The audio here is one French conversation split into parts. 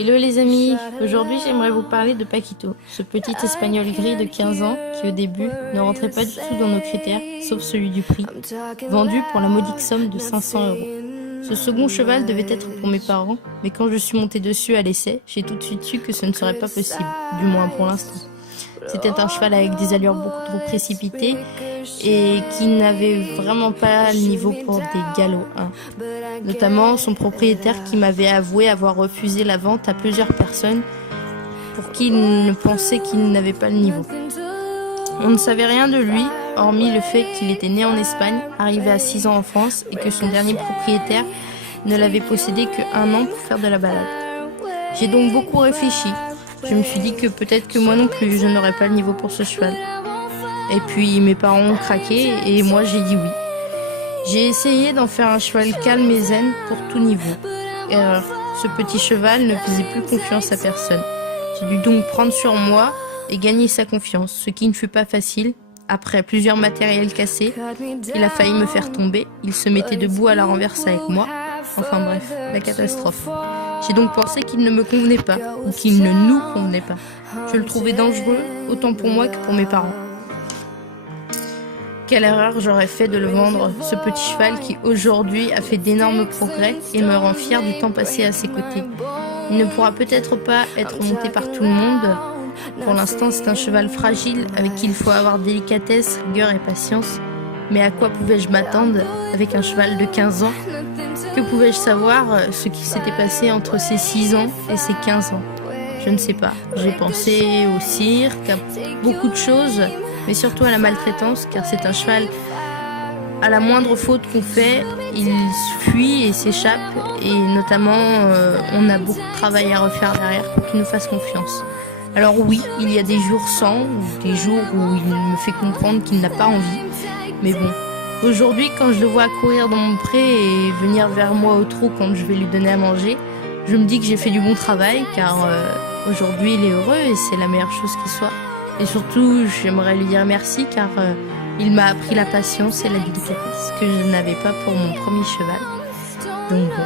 Hello les amis, aujourd'hui j'aimerais vous parler de Paquito, ce petit espagnol gris de 15 ans qui au début ne rentrait pas du tout dans nos critères, sauf celui du prix, vendu pour la modique somme de 500 euros. Ce second cheval devait être pour mes parents, mais quand je suis montée dessus à l'essai, j'ai tout de suite su que ce ne serait pas possible, du moins pour l'instant. C'était un cheval avec des allures beaucoup trop précipitées et qui n'avait vraiment pas le niveau pour des galops 1. Notamment son propriétaire qui m'avait avoué avoir refusé la vente à plusieurs personnes pour qui il ne pensait qu'il n'avait pas le niveau. On ne savait rien de lui, hormis le fait qu'il était né en Espagne, arrivé à 6 ans en France et que son dernier propriétaire ne l'avait possédé que 1 an pour faire de la balade. J'ai donc beaucoup réfléchi. Je me suis dit que peut-être que moi non plus, je n'aurais pas le niveau pour ce cheval. Et puis mes parents ont craqué et moi j'ai dit oui. J'ai essayé d'en faire un cheval calme et zen pour tout niveau. Erreur, ce petit cheval ne faisait plus confiance à personne. J'ai dû donc prendre sur moi et gagner sa confiance, ce qui ne fut pas facile. Après plusieurs matériels cassés, il a failli me faire tomber. Il se mettait debout à la renverse avec moi. Enfin bref, la catastrophe. J'ai donc pensé qu'il ne me convenait pas, ou qu'il ne nous convenait pas. Je le trouvais dangereux, autant pour moi que pour mes parents. Quelle erreur j'aurais fait de le vendre, ce petit cheval qui aujourd'hui a fait d'énormes progrès et me rend fier du temps passé à ses côtés. Il ne pourra peut-être pas être monté par tout le monde. Pour l'instant, c'est un cheval fragile avec qui il faut avoir délicatesse, rigueur et patience. Mais à quoi pouvais-je m'attendre avec un cheval de 15 ans? Que pouvais-je savoir ce qui s'était passé entre ses 6 ans et ses 15 ans? Je ne sais pas. J'ai pensé au cirque, à beaucoup de choses, mais surtout à la maltraitance, car c'est un cheval, à la moindre faute qu'on fait, il fuit et s'échappe, et notamment, on a beaucoup de travail à refaire derrière pour qu'il nous fasse confiance. Alors oui, il y a des jours sans, ou des jours où il me fait comprendre qu'il n'a pas envie, mais bon. Aujourd'hui, quand je le vois courir dans mon pré et venir vers moi au trot quand je vais lui donner à manger, je me dis que j'ai fait du bon travail, car aujourd'hui il est heureux et c'est la meilleure chose qui soit. Et surtout, j'aimerais lui dire merci, car il m'a appris la patience et la délicatesse que je n'avais pas pour mon premier cheval. Donc bon.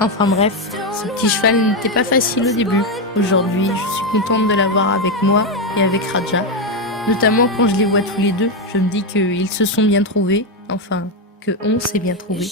Enfin bref, ce petit cheval n'était pas facile au début. Aujourd'hui, je suis contente de l'avoir avec moi et avec Raja. Notamment quand je les vois tous les deux, je me dis qu'ils se sont bien trouvés. Enfin, que on s'est bien trouvés.